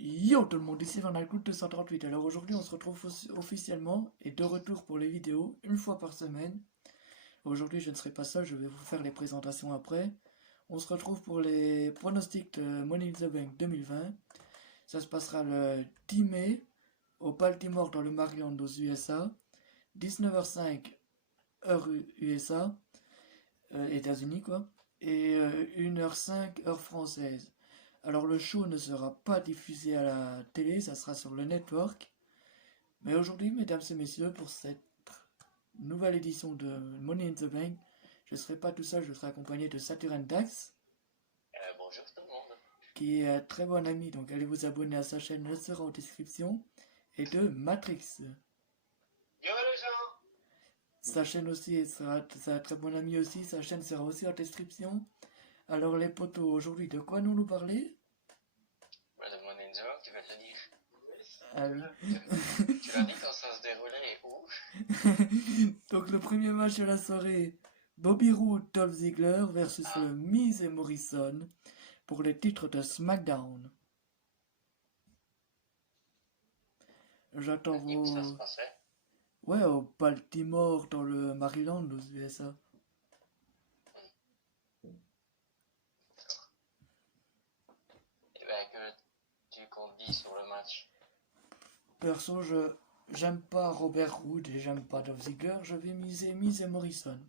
Yo tout le monde, ici Van Alcloud 238. Alors aujourd'hui on se retrouve officiellement et de retour pour les vidéos, une fois par semaine. Aujourd'hui je ne serai pas seul, je vais vous faire les présentations après. On se retrouve pour les pronostics de Money in the Bank 2020. Ça se passera le 10 mai au Baltimore dans le Maryland aux USA. 19h05 heure USA, États-Unis quoi. Et 1h05 heure française. Alors le show ne sera pas diffusé à la télé, ça sera sur le network. Mais aujourd'hui, mesdames et messieurs, pour cette nouvelle édition de Money in the Bank, je ne serai pas tout seul, je serai accompagné de Saturn Dax, Bonjour tout le monde. qui est un très bon ami, donc allez vous abonner à sa chaîne, elle sera en description, et de Matrix. Yo les gens. Sa chaîne aussi sera, c'est un très bon ami aussi, sa chaîne sera aussi en description. Alors les potos, aujourd'hui, de quoi nous parler? De mon Enzo, tu vas te le dire. Ah oui. Tu l'as dit quand ça se déroulait et où? Donc le premier match de la soirée, Bobby Roode, Dolph Ziggler versus le Miz et Morrison pour les titres de SmackDown. J'attends Et où ça se vos... passait? Ouais, au Baltimore, dans le Maryland, aux USA. Et bien que tu comptes dire sur le match. Perso, j'aime pas Robert Roode et j'aime pas Dolph Ziggler, je vais miser Miz et Morrison.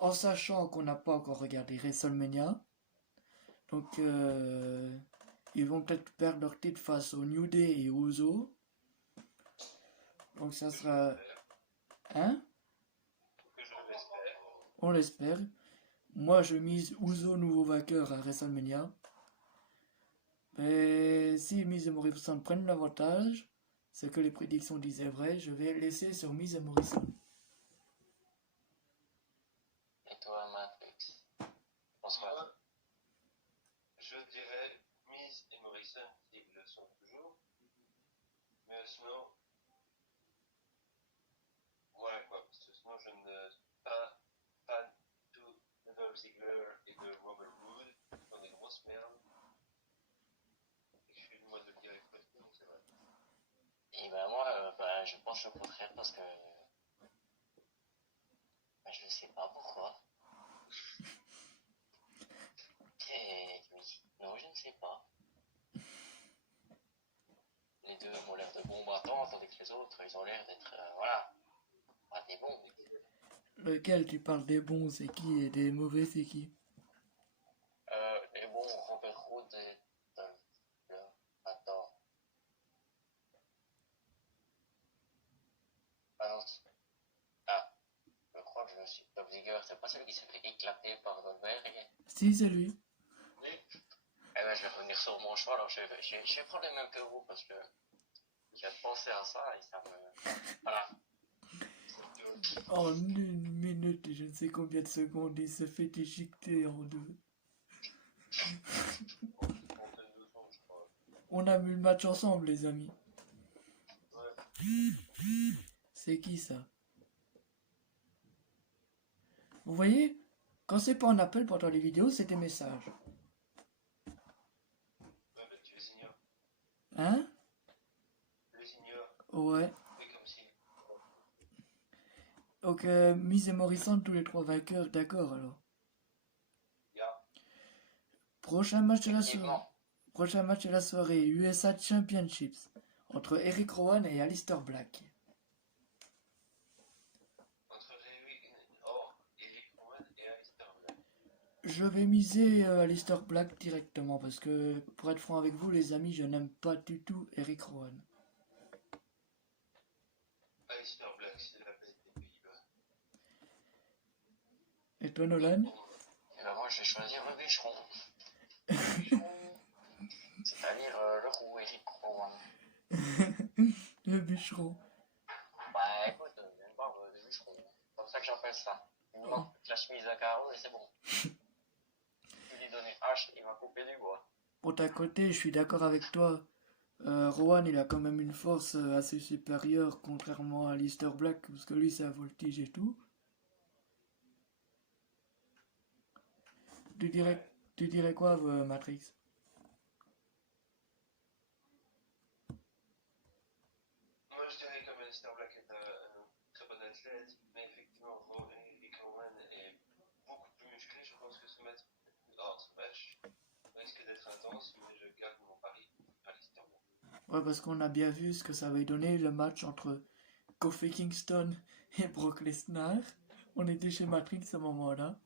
En sachant qu'on n'a pas encore regardé WrestleMania, donc ils vont peut-être perdre leur titre face au New Day et aux Usos. Donc ça sera... Hein? On l'espère. Moi, je mise Uso nouveau vainqueur à WrestleMania. Mais si Miz et Morrison prennent l'avantage, ce que les prédictions disaient vrai, je vais laisser sur Miz et Morrison. Et toi, Matrix? Bonsoir. Je dirais Miz et Morrison qui le sont toujours. Mais sinon, voilà quoi. Parce que sinon, je ne suis pas fan du tout de Dolph Ziggler et de Robert Roode. Ils sont des grosses merdes. Excuse-moi de le dire avec respect, mais c'est vrai. Et ben moi, je pense le contraire parce que je ne sais pas pourquoi. Et oui, non, je ne sais pas. Les deux ont l'air de bons battants, tandis que les autres, ils ont l'air d'être, voilà, pas des bons. Lequel tu parles des bons, c'est qui, et des mauvais, c'est qui? Les bons, Robert Roode et attends. Ah non, ah, je crois que je me suis. Bob Ziegler, c'est pas celui qui s'est fait éclater par Goldberg. Si, c'est lui. Oui. Eh ben, je vais revenir sur mon choix, alors je vais prendre le même que vous, parce que j'ai pensé à ça et ça me. Voilà. En une minute et je ne sais combien de secondes, il se fait éjecter en deux. On a mis le match ensemble, les amis. C'est qui ça? Vous voyez, quand c'est pas un appel pendant les vidéos, c'est des messages. Ouais, bah tu les ignores. Hein? Tu les ignores. Ouais. Fais comme si. Donc, Miz et Morrison, tous les trois vainqueurs, d'accord alors. Yeah. Prochain match de la soirée. Effectivement. Prochain match de la soirée, USA Championships, entre Eric Rowan et Aleister Black. Entre Eric Rowan et Aleister Black. Je vais miser Aleister Black directement parce que, pour être franc avec vous, les amis, je n'aime pas du tout Eric Rowan. Aleister Black, c'est la bête des Pays-Bas. Et toi, Nolan? Et ben, moi, je vais choisir le bûcheron. C'est-à-dire le roux Eric Rowan. Le bûcheron. Bah écoute, il y a une barbe de bûcheron. C'est comme ça que j'appelle ça. Il me manque la chemise à carreaux et c'est bon. Tu lui donnes H, il va couper du bois. Pour ta côté, je suis d'accord avec toi. Rowan, il a quand même une force assez supérieure, contrairement à Aleister Black, parce que lui, c'est un voltige et tout. Tu dirais quoi, Matrix? je dirais que Alistair Black est un très bon athlète, mais effectivement, Rick Owen est beaucoup plus musclé. Je pense que ce match risque d'être intense, mais je garde mon pari. Alistair Black. Ouais, parce qu'on a bien vu ce que ça avait donné le match entre Kofi Kingston et Brock Lesnar. On était chez Matrix à ce moment-là.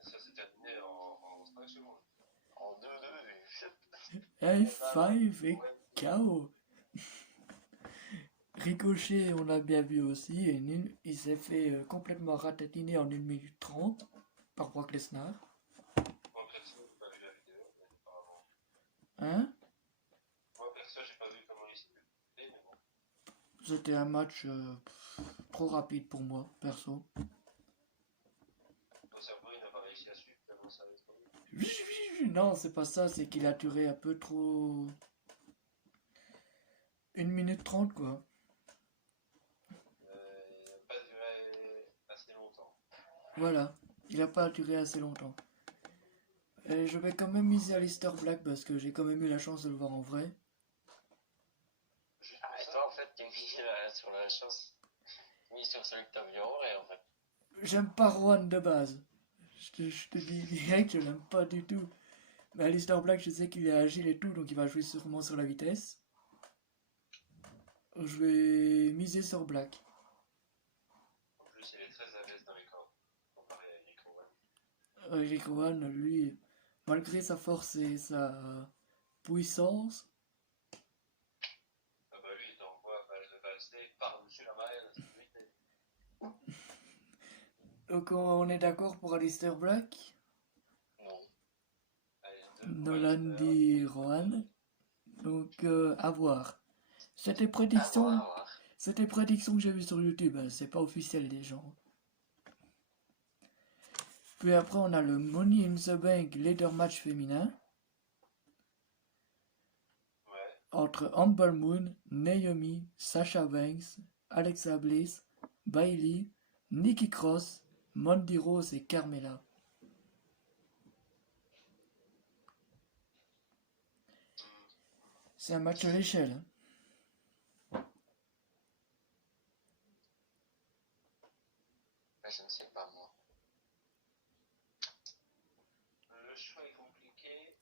Ça s'est terminé en 5 secondes. En 2-2, F5 et KO. Ricochet, on l'a bien vu aussi, et il s'est fait complètement ratatiner en 1 minute 30 par Brock Lesnar. Moi, perso, j'ai pas vu la vidéo, mais apparemment. Hein? Moi, perso, j'ai pas vu comment il s'est fait, mais bon. C'était un match trop rapide pour moi, perso. Ton cerveau, il n'a pas réussi à suivre tellement ça allait trop vite. Non, c'est pas ça, c'est qu'il a duré un peu trop... 1 minute 30 quoi. Il n'a pas duré assez longtemps. Voilà, il a pas duré assez longtemps. Et je vais quand même miser Alistair Black parce que j'ai quand même eu la chance de le voir en vrai. Juste Ah, pour et ça, toi, en fait, t'es mis sur la chance. Mis sur celui que t'as vu en vrai, en fait. J'aime pas Rowan de base. Je te dis direct, je l'aime pas du tout. Mais Alistair Black, je sais qu'il est agile et tout, donc il va jouer sûrement sur la vitesse. Je vais miser sur Black. en plus, il est très à l'aise dans les cordes, comparé à Rick Owen. Eric Rowan, lui, malgré sa force et sa puissance, Ah bah lui, il t'envoie valser par-dessus la marée de sécurité. donc on est d'accord pour Alistair Black, Non. Allez, 2 pour Nolan Alistair. dit Rowan. Donc à voir. C'était À prédiction, voir. c'était prédiction que j'ai vu sur YouTube, hein, c'est pas officiel des gens. Puis après on a le Money in the Bank Leader Match féminin Ouais. entre Humble Moon, Naomi, Sasha Banks, Alexa Bliss, Bailey, Nikki Cross, Mandy Rose et Carmella. C'est un match à l'échelle. Hein. Mais je ne sais pas, moi. Le choix est compliqué.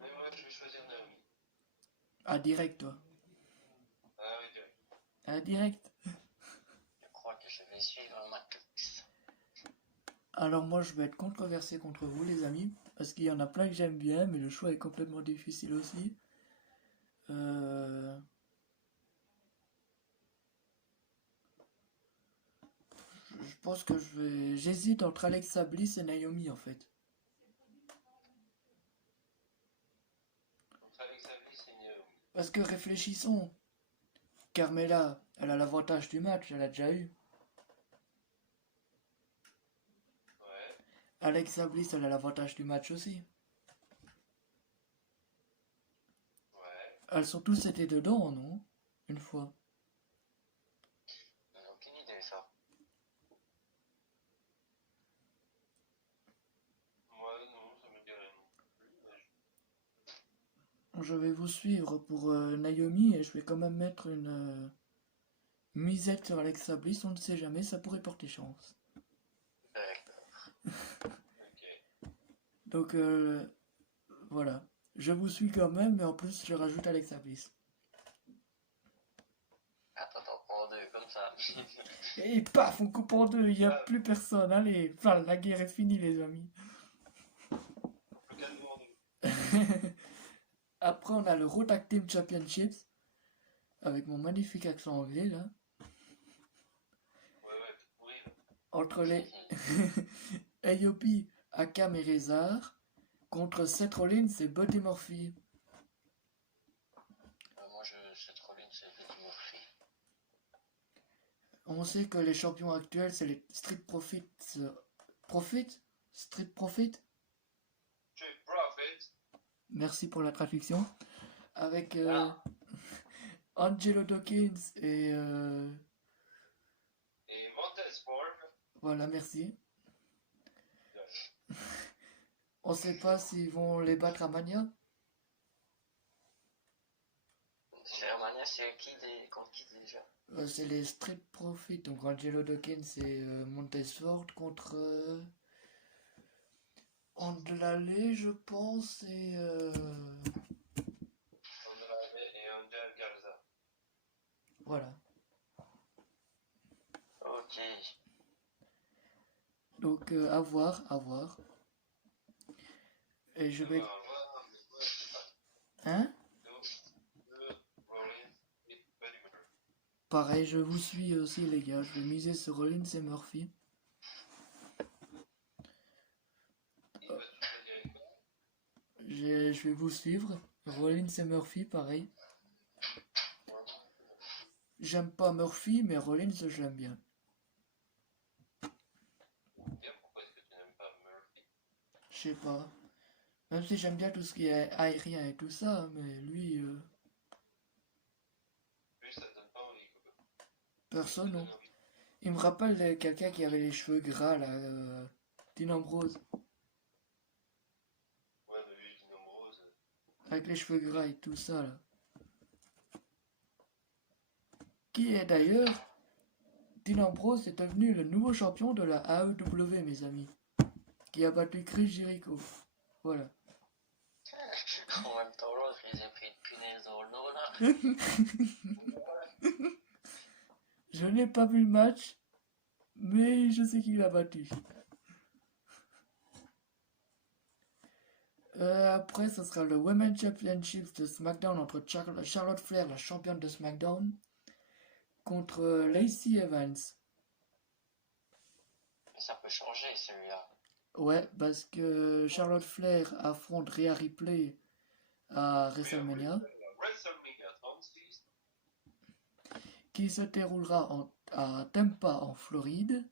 Mais moi, je vais choisir Naomi. Ah, direct, toi. Ah oui, direct. Ah, direct. Je crois que je vais suivre Matrix. Alors moi, je vais être controversé contre vous, les amis, parce qu'il y en a plein que j'aime bien, mais le choix est complètement difficile aussi. Je pense que j'hésite entre Alexa Bliss et Naomi, en fait. Entre Alexa Bliss et Naomi. Parce que réfléchissons. Carmella, elle a l'avantage du match, elle a déjà eu. Ouais. Alexa Bliss, elle a l'avantage du match aussi. Ouais. Elles sont tous été dedans, non? Une fois. J'en ai aucune idée, ça. Moi, non, ça me dit rien non plus. Je vais vous suivre pour Naomi et je vais quand même mettre une misette sur Alexa Bliss, on ne sait jamais, ça pourrait porter chance. D'accord. Ok. Donc voilà. Je vous suis quand même, mais en plus je rajoute Alexa Bliss. Attends, prends deux, comme ça. Et paf, on coupe en deux, il n'y a plus personne. Allez, voilà, la guerre est finie les amis. Le cas de nous. Après on a le Raw Tag Team Championships, avec mon magnifique accent anglais là. Ouais, tout pourri. Là. Entre les AOP, Akam et Rezar, contre Seth Rollins et Buddy Murphy. Moi, Seth Rollins, c'est Buddy Murphy. On sait que les champions actuels, c'est les Street Profits. Street Profit? Street Profit. Merci pour la traduction. Avec Angelo Dawkins et... Et Montez Ford. Voilà, merci. On sait pas s'ils vont les battre à Mania. Germania, c'est contre qui déjà? C'est les Street Profits. Donc Angelo Dawkins et Montesfort contre Andelale, je pense, et Andrade et Angel Garza. voilà. Ok. Donc à voir, à voir. Et je vais... Hein? Pareil, je vous suis aussi les gars, je vais miser sur Rollins et Murphy. Je vais vous suivre. Rollins et Murphy, pareil. J'aime pas Murphy, mais Rollins, je l'aime bien. Pourquoi est-ce que tu n'aimes pas Murphy? Je sais pas. Même si j'aime bien tout ce qui est aérien et tout ça, mais lui, Lui, ça te donne pas envie, quoi. personne, non. Il me rappelle quelqu'un qui avait les cheveux gras, là, Dean Ambrose, Ouais, mais lui, Dean Ambrose. avec les cheveux gras et tout ça, là. Qui est d'ailleurs, Dean Ambrose est devenu le nouveau champion de la AEW, mes amis. Qui a battu Chris Jericho. Voilà. En même temps, l'autre, il a pris une punaise dans le dos, là. Je n'ai pas vu le match, mais je sais qui l'a battu. Après, ce sera le Women's Championship de SmackDown entre Charlotte Flair, la championne de SmackDown, contre Lacey Evans. Ça peut changer, celui-là. Ouais, parce que Charlotte Flair affronte Rhea Ripley à WrestleMania, WrestleMania 36. qui se déroulera à Tampa, en Floride.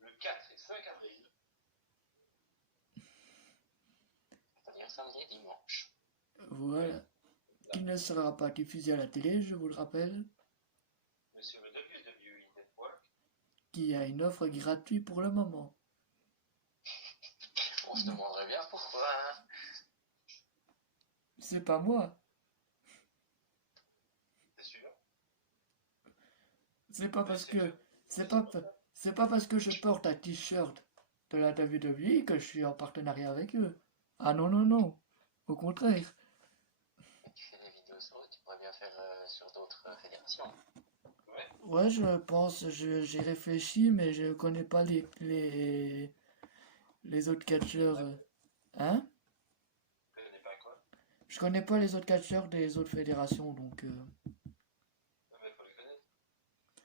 Le 4 et 5 avril. On peut dire samedi et dimanche. Voilà. Qui ne sera pas diffusé à la télé, je vous le rappelle. Mais sur le WWE Network. Qui a une offre gratuite pour le moment. On se demanderait bien pourquoi, hein. C'est pas moi. C'est sûr. C'est pas parce que c'est pas parce que je porte un t-shirt de la WWE que je suis en partenariat avec eux. Ah non non non. Au contraire. Tu fais des vidéos sur eux, tu pourrais bien faire sur d'autres fédérations. Ouais, je pense, j'ai réfléchi, mais je connais pas les autres catcheurs. Hein? Je connais pas quoi. Je connais pas les autres catcheurs des autres fédérations, donc. Non, mais faut les connaître.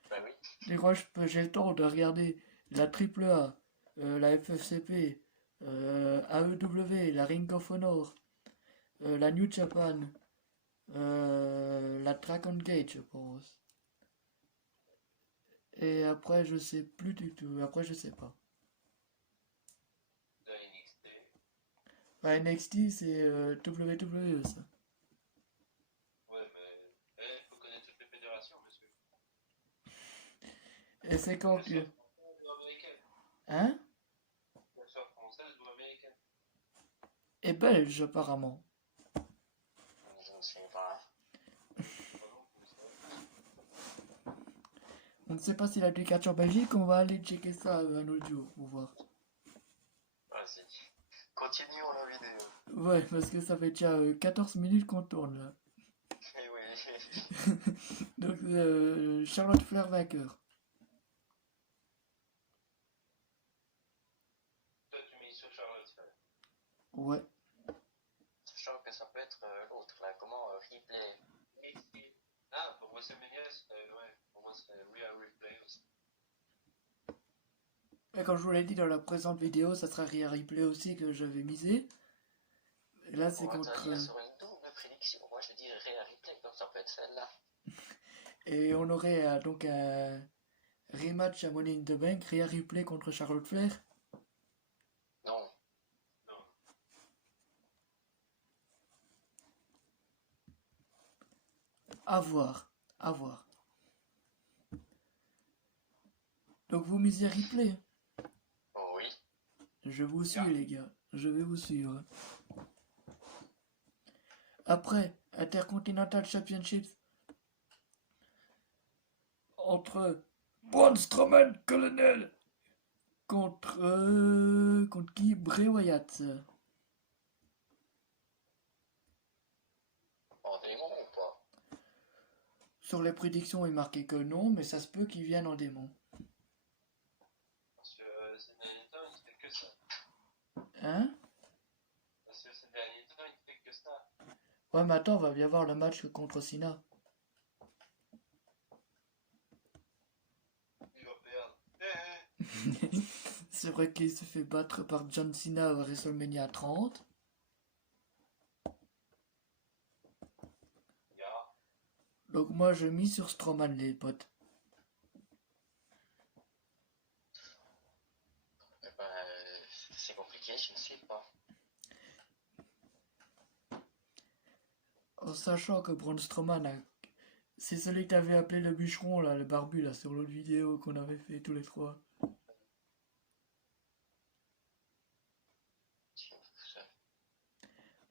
Bah oui. Et moi, j'ai le temps de regarder la AAA, la FFCP, AEW, la Ring of Honor, la New Japan, la Dragon Gate, je pense. Et après, je sais plus du tout. Après, je sais pas. La NXT. La NXT, c'est WWE, ça. Ouais, mais il faut connaître toutes les fédérations, monsieur. Et c'est quand que. Ou américaine. Hein? La sœur française ou américaine. Et belge, apparemment. Je ne sais pas. On ne sait pas s'il a du catch en Belgique, on va aller checker ça un autre jour pour voir. Vas-y. Continuons la vidéo. Ouais, parce que ça fait déjà 14 minutes qu'on tourne là. Eh oui. Donc, Charlotte Flair vainqueur. Toi, tu mets sur Charlotte Flair. Ouais. Sachant que ça peut être l'autre, là. Comment Ripley. Ah, pour WrestleMania, ouais. Pour moi, c'est Rhea Ripley aussi. Et comme je vous l'ai dit dans la présente vidéo, ça sera Rhea Ripley aussi que j'avais misé. Et là, c'est On va contre. dire sur une double prédiction. Moi, je dis Rhea Ripley, donc ça peut être celle-là. Et on aurait donc un rematch à Money in the Bank, Rhea Ripley contre Charlotte Flair. Non. Non. À voir. À voir. Donc vous misez Ripley. Oh oui. Je vous suis les gars. Je vais vous suivre. Après, Intercontinental Championship entre Braun Strowman, Colonel, contre qui? Bray Wyatt. En démon ou pas? Sur les prédictions, il marquait que non, mais ça se peut qu'il vienne en démon. Parce que ces derniers temps, il fait que ça. Hein? Parce que ces derniers temps, il fait que ça. Ouais, mais attends, va bien voir le match contre Cena. Il va perdre. C'est vrai qu'il se fait battre par John Cena à WrestleMania 30. Yeah. Donc moi, je mise sur Strowman, les potes. Eh ben, c'est compliqué, je ne sais pas. En sachant que Braun Strowman, c'est celui que t'avais appelé le bûcheron, là, le barbu, là, sur l'autre vidéo qu'on avait fait tous les trois.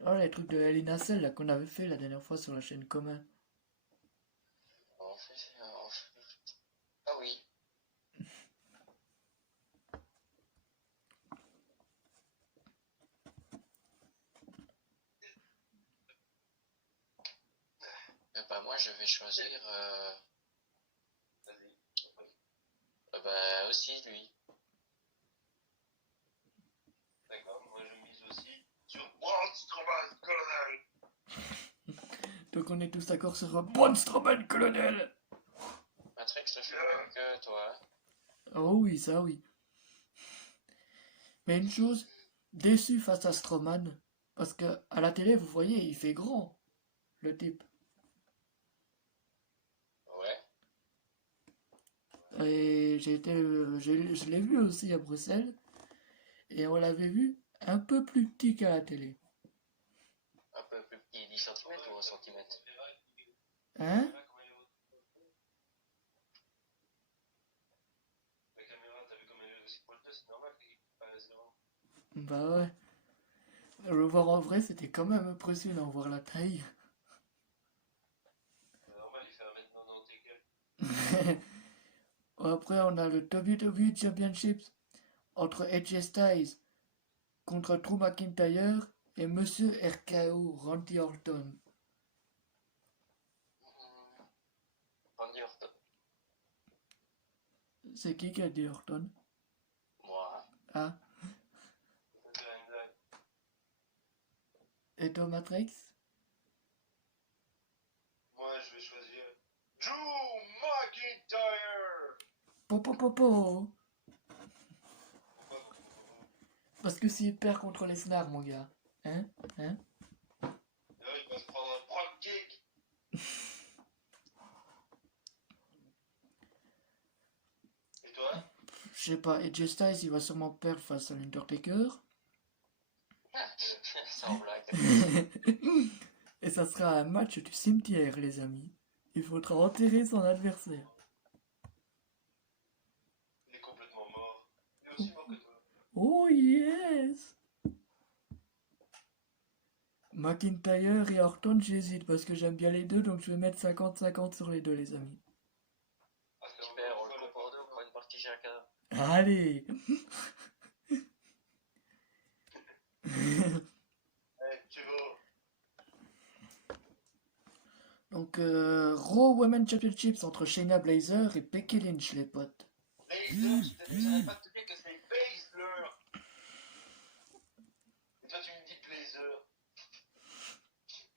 Oh, les trucs de Hell in a Cell, là, qu'on avait fait la dernière fois sur la chaîne commun. Ah oui. Eh ben, moi, je vais choisir Vas-y. ben, aussi lui. D'accord. Moi, je mise aussi sur Braun Strowman, Colonel. Donc on est tous d'accord sur un Braun Strowman, Colonel. Matrix, le fait mieux que toi. Oh oui, ça oui. Mais une chose, déçu face à Strowman, parce que à la télé, vous voyez, il fait grand, le type. Ouais. Et je l'ai vu aussi à Bruxelles, et on l'avait vu un peu plus petit qu'à la télé. Un peu plus petit, 10 cm ou 1 cm. Hein? La caméra, t'as vu comme elle est aussi proche d'eux, c'est normal qu'il paraisse grand. Bah ouais. Le voir en vrai, c'était quand même impressionnant, voir la taille. C'est normal, il fait 1m90 et quelques. Après, on a le WWE Championship entre AJ Styles contre Drew McIntyre et Monsieur RKO, Randy Orton. Randy Orton. C'est qui a dit Orton? Moi. Ah, et toi, Matrix? Moi, je vais choisir Drew McIntyre. Popo. Pourquoi? Parce que s'il perd contre les snars, mon gars. Hein? Hein? Là, il va se prendre un drop kick. Et toi? Je sais pas, AJ Styles, il va sûrement perdre face à l'Undertaker. Sans blague. Et ça sera un match du cimetière, les amis. Il faudra enterrer son adversaire. Il est complètement mort. Il est aussi mort que toi. Oh yes! McIntyre et Orton, j'hésite parce que j'aime bien les deux, donc je vais mettre 50-50 sur les deux, les amis. Ah, c'est Super, on le vraiment coupe en deux, on prend une partie chacun. Allez! Hey, tu vas. Donc, Raw Women's Championships entre Shayna Baszler et Becky Lynch, les potes. Baszler, je savais pas te dire que c'est Baszler. Et toi, tu me dis Blazer.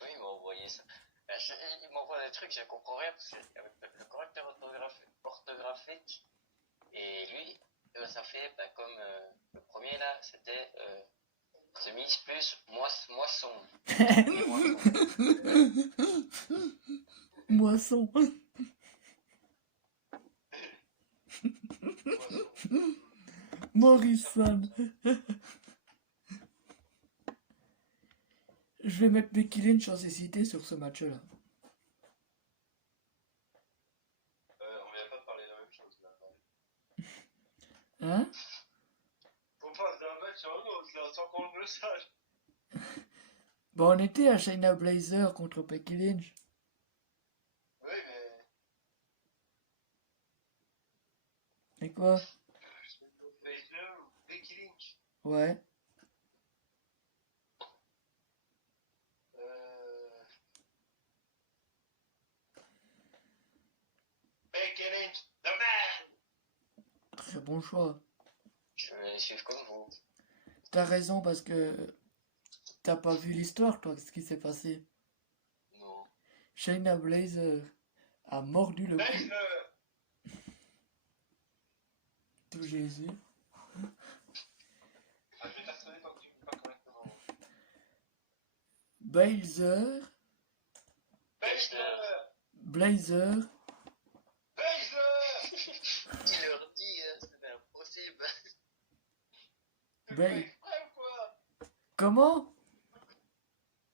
Oui, il m'a envoyé ça. Il m'envoie des trucs, je comprends rien parce que le correcteur orthographique. Et lui, ça fait comme le premier là, c'était semise plus moisson. Moisson. Morrison. Je vais mettre Becky Lynch en cécité sur ce match-là. On vient pas de parler de la même chose là. Hein? Faut pas d'un match à un autre là, sans qu'on le sache. Bon, on était à Shayna Blazer contre Becky Lynch. Oui, mais. Et quoi? Blazer ou Becky Lynch. Ouais. Becky Lynch, the man! Très bon choix. Je vais suivre comme vous. T'as raison parce que t'as pas vu l'histoire, toi, ce qui s'est passé. Non. Shayna Blazer a mordu le cou. Blazer! Tout Jésus. Ah, je vais t'harceler tant que tu ne dis pas correctement. Blazer. Blazer! Blazer. Blazer! Il leur dit, c'est impossible. Tu le Ben- fais exprès ou quoi? Comment?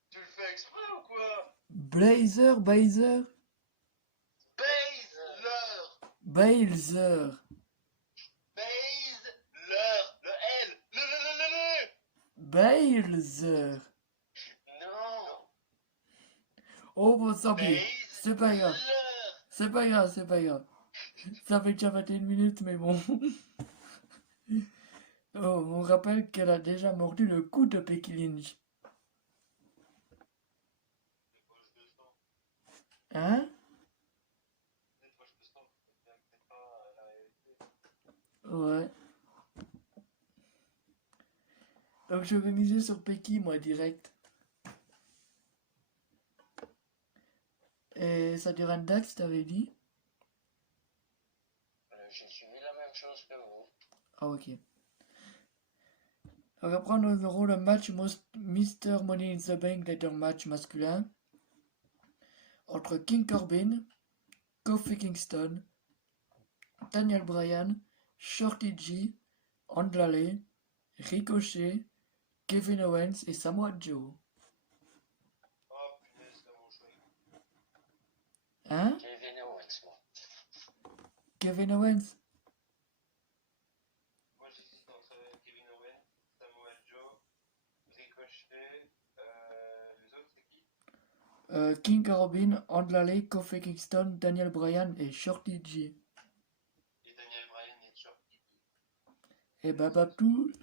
Tu le fais exprès ou quoi? Blazer. Baser. Blazer. Le L! Le! Blazer. Non. Oh, bon, tant pis. Blazer. C'est pas grave. C'est pas grave, c'est pas grave. Ça fait déjà 21 minutes, mais bon. Oh, on rappelle qu'elle a déjà mordu le cou de Becky Lynch. Hein? Ouais. Donc je vais miser sur Becky, moi, direct. Et ça dure un Dax, t'avais dit? J'ai suivi la même chose que vous. Ah, ok. Donc après, nous aurons le match Mr. Money in the Bank Ladder Match masculin entre King Corbin, Kofi Kingston, Daniel Bryan, Shorty G, Andrade, Ricochet, Kevin Owens et Samoa Joe. Oh punaise, c'est mon choix. Hein? Kevin Owens, moi. Kevin Owens? Moi j'hésite entre Kevin Owens, Samoa Joe, Ricochet, les autres c'est qui? King Corbin, Andrade, Kofi Kingston, Daniel Bryan et Shorty G. Et Daniel Bryan et Shorty. Et bah Babtou,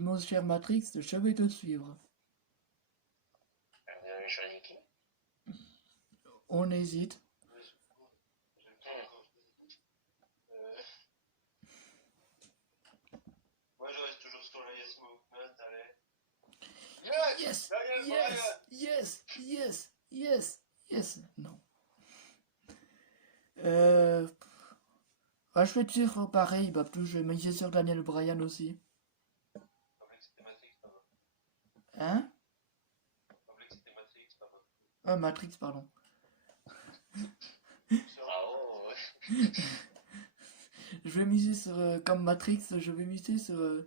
mon cher Matrix, je vais te suivre. Vous avez choisi qui? On hésite. J'aime pas encore. Moi je reste toujours sur la Yes Movement, allez. Yes! Daniel Yes! Bryan! Yes! Yes! Yes! Yes! Non. Je vais te dire pareil, Babtou, je vais miser sur Daniel Bryan aussi. Semblait que c'était Matrix, pas moi. Hein? Semblait que c'était Matrix, pas moi. Matrix, pardon. Ah oh, ouais. Je vais miser sur, comme Matrix, je vais miser sur...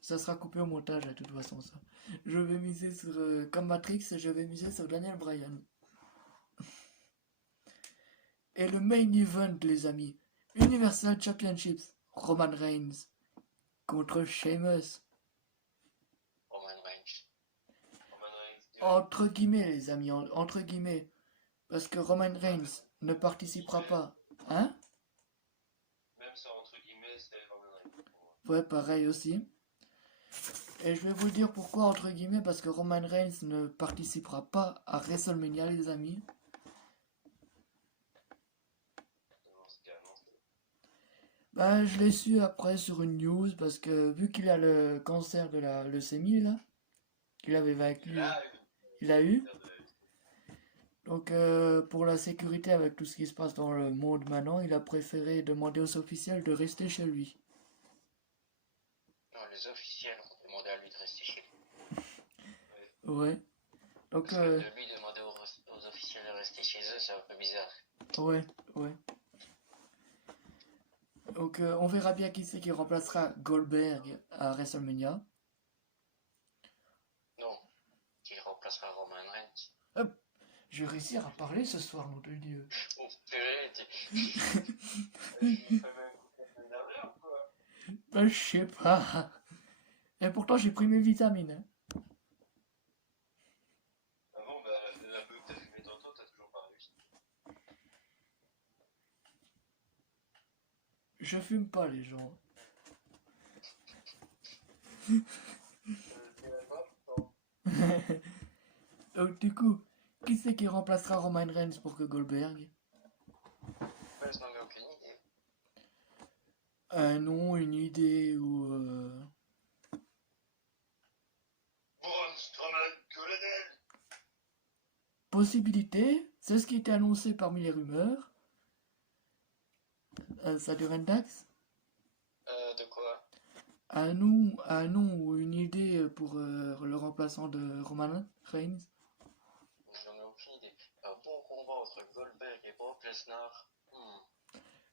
ça sera coupé au montage, de toute façon, ça. Je vais miser sur, comme Matrix, je vais miser sur Daniel Bryan. Et le main event, les amis. Universal Championships. Roman Reigns contre Sheamus. Roman Reigns. Roman Reigns direct. Entre guillemets, les amis, entre guillemets. Parce que Roman Reigns ne participera pas. Hein? Même ça entre guillemets, c'est Roman Reigns pour moi. Ouais, pareil aussi. Et je vais vous dire pourquoi, entre guillemets, parce que Roman Reigns ne participera pas à WrestleMania, les amis. Dans ce cas, non. Bah, je l'ai su après sur une news, parce que vu qu'il a le cancer de la leucémie, là, qu'il avait vaincu, il a eu. Donc, pour la sécurité avec tout ce qui se passe dans le monde maintenant, il a préféré demander aux officiels de rester chez lui. Non, les officiels ont demandé à lui de rester chez lui. Ouais. Donc, Parce que de lui demander aux officiels de rester chez eux, c'est un peu bizarre. ouais, ouais. Donc, on verra bien qui c'est qui remplacera Goldberg à WrestleMania. Non, qui remplacera Roman Reigns. Je vais réussir à parler ce soir, nom de Dieu. Oh purée, Il fait même la semaine dernière ou quoi? Ben, je sais pas. Et pourtant, j'ai pris mes vitamines. Hein. Je fume pas les gens. Du coup, qui c'est qui remplacera Roman Reigns pour que Goldberg? Ouais, je n'en ai aucune idée. Un nom, une idée ou... Braun Strowman colonel. Possibilité, c'est ce qui était annoncé parmi les rumeurs. Ça dure un Dax? De quoi? Un nom ou une idée pour le remplaçant de Roman Reigns? Je n'en ai aucune idée. Un bon combat entre Goldberg et Brock Lesnar.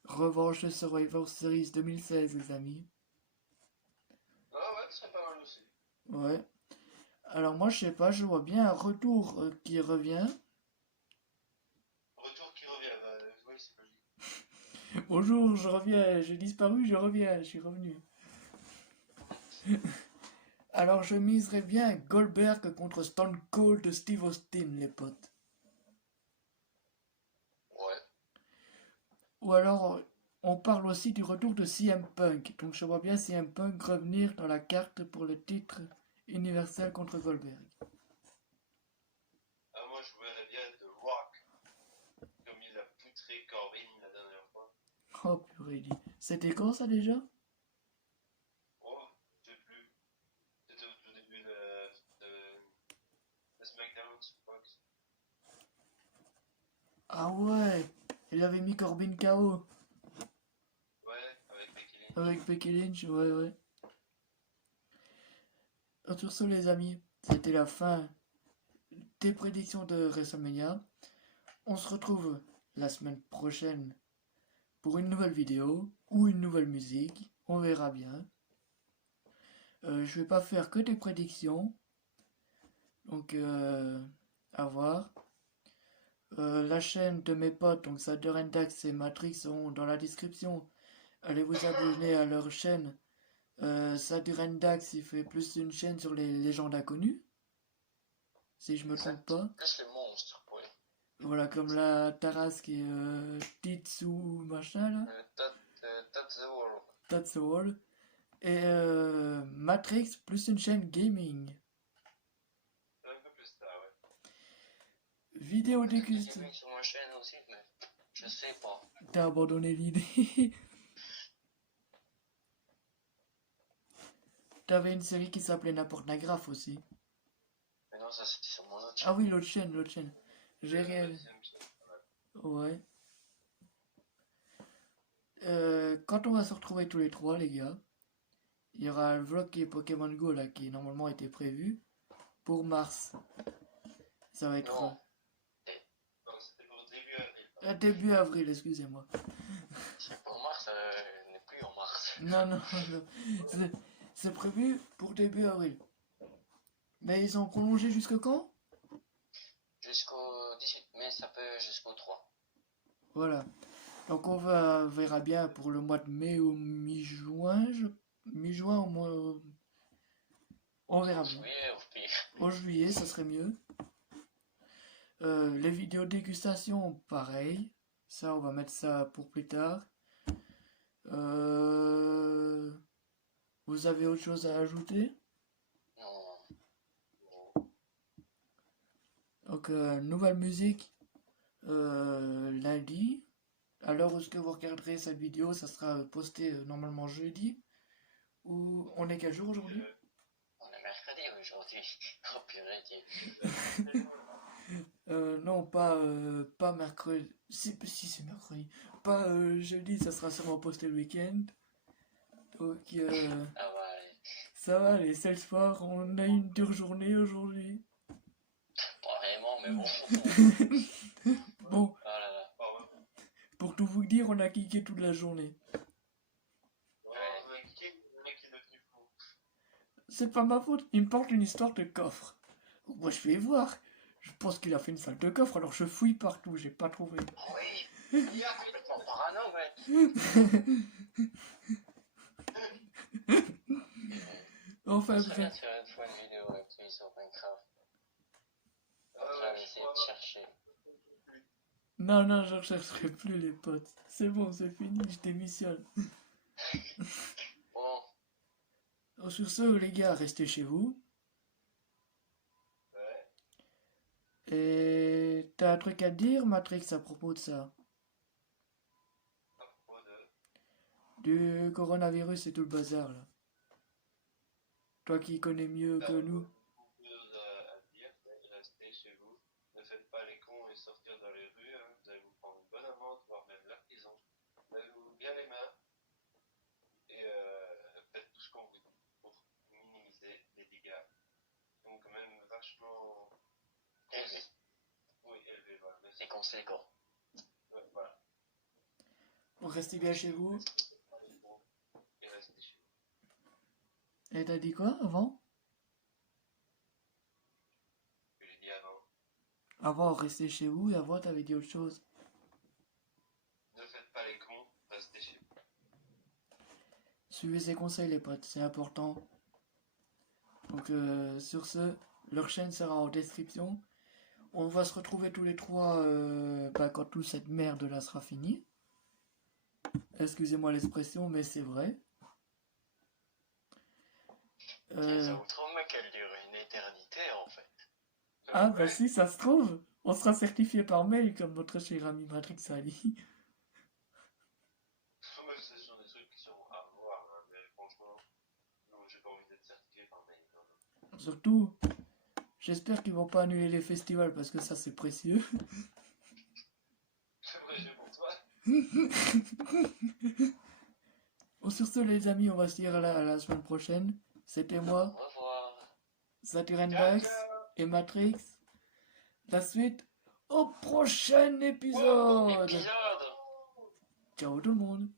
Revanche de Survivor Series 2016, les amis. Ah ouais, ce serait pas mal aussi. Ouais. Alors moi, je sais pas, je vois bien un retour qui revient. Retour qui revient, bah oui, c'est logique. Bonjour, je reviens, j'ai disparu, je reviens, je suis revenu. Alors je miserais bien Goldberg contre Stone Cold de Steve Austin, les potes. Ouais. Ou alors, on parle aussi du retour de CM Punk. Donc je vois bien CM Punk revenir dans la carte pour le titre universel contre Goldberg. Ah, moi je verrais bien The Rock. Comme il a poutré Corbin la dernière fois. Oh purée, dit. C'était quand ça déjà? Oh, je sais plus. C'était au tout début de SmackDown, je crois. Ah ouais, il avait mis Corbin KO Ouais, avec Becky Lynch. avec Becky Lynch, ouais. Sur ce les amis, c'était la fin des prédictions de WrestleMania. On se retrouve la semaine prochaine pour une nouvelle vidéo ou une nouvelle musique, on verra bien. Je vais pas faire que des prédictions, donc à voir. La chaîne de mes potes, donc Sader Dax et Matrix, sont dans la description. Allez vous abonner à leur chaîne. Sader Dax, il fait plus une chaîne sur les légendes inconnues, si je me trompe pas. Plus les monstres, ouais. Voilà, comme la Tarasque et Titsu machin là. That's the world. That's all. Et Matrix plus une chaîne gaming. C'est un peu plus tard, ouais. Vidéo Peut-être que dégustation. j'ai mis sur ma chaîne aussi, mais je sais pas. T'as abandonné l'idée. T'avais une série qui s'appelait N'importe Nagraph aussi. Mais non, ça c'était sur mon autre Ah chaîne. oui, l'autre chaîne. J'ai rien. Ouais. Quand on va se retrouver tous les trois, les gars, il y aura le vlog qui est Pokémon Go là, qui normalement était prévu pour mars. Ça va être Non. Non, c'était pour début avril. début avril, excusez-moi. C'est pour mars, n'est plus en mars. Non. C'est prévu pour début avril. Mais ils ont prolongé jusque quand? Jusqu'au 18, mais ça peut jusqu'au 3. Voilà. Donc on verra bien pour le mois de mai ou mi-juin. Mi-juin au moins. On verra bien. Juillet, au pire. Au juillet, ça serait mieux. Les vidéos dégustation, pareil. Ça, on va mettre ça pour plus tard. Vous avez autre chose à ajouter? Non. Donc, nouvelle musique lundi. À l'heure où vous regarderez cette vidéo, ça sera posté normalement jeudi. Ou on est quel jour aujourd'hui? On est mercredi aujourd'hui. Oh purée. Non, pas mercredi. Si c'est mercredi. Pas jeudi, ça sera sûrement posté le week-end. Donc, Ah ouais. ça va, les sales soirs, on a une dure journée aujourd'hui. Pas vraiment, mais bon. Bon, Oh là là. pour tout vous dire, on a kické toute la journée. Ouais, qui est le mec qui est devenu fou? C'est pas ma faute, il me porte une histoire de coffre. Moi, je vais voir. Je pense qu'il a fait une salle de coffre, alors je fouille partout, j'ai pas trouvé. Oh oui. Il y a complètement parano, ouais. Enfin, Ça serait bien de bref. faire une fois une vidéo avec lui sur Minecraft. Ah Après, ouais, on va essayer de chercher. Non, non, je rechercherai plus les potes. C'est bon, c'est fini, je démissionne. Bon, Sur ce, les gars, restez chez vous. Ouais. Et t'as un truc à dire, Matrix, à propos de ça? À propos de. Du coronavirus et tout le bazar, là. Toi qui connais mieux que nous. Beaucoup de choses à dire, mais restez chez vous. Ne faites pas les cons et sortir dans les rues. Hein. Vous allez vous prendre une bonne amende, voire même la prison. Lavez-vous bien les mains et faites tout ce qu'on vous dit pour minimiser les dégâts. Donc quand même vachement. élevé. Oui, élevé, voilà. Merci. C'est conséquent. Ouais, voilà. Bon, restez bien chez vous. Et restez chez vous. Et t'as dit quoi avant? Je l'ai dit avant. Avant, restez chez vous et avant, t'avais dit autre chose. Ne faites pas les cons, restez chez vous. Suivez ces conseils, les potes, c'est important. Donc, sur ce, leur chaîne sera en description. On va se retrouver tous les trois quand toute cette merde là sera finie. Excusez-moi l'expression, mais c'est vrai. Ça vous promet qu'elle dure une éternité en fait. Ah, bah si, ça se trouve, on sera certifié par mail comme notre cher ami Matrix Ali. Moi, ce sont des trucs qui sont à voir, hein, mais franchement, non, j'ai pas envie d'être certifié par mail. Non, non. Surtout, j'espère qu'ils vont pas annuler les festivals parce que ça c'est précieux. C'est vrai, j'ai pour toi. Bon, sur ce, les amis, on va se dire à la semaine prochaine. C'était moi, Au revoir. Satyrenbax et Matrix. La suite au prochain épisode. Épisode. Ciao tout le monde.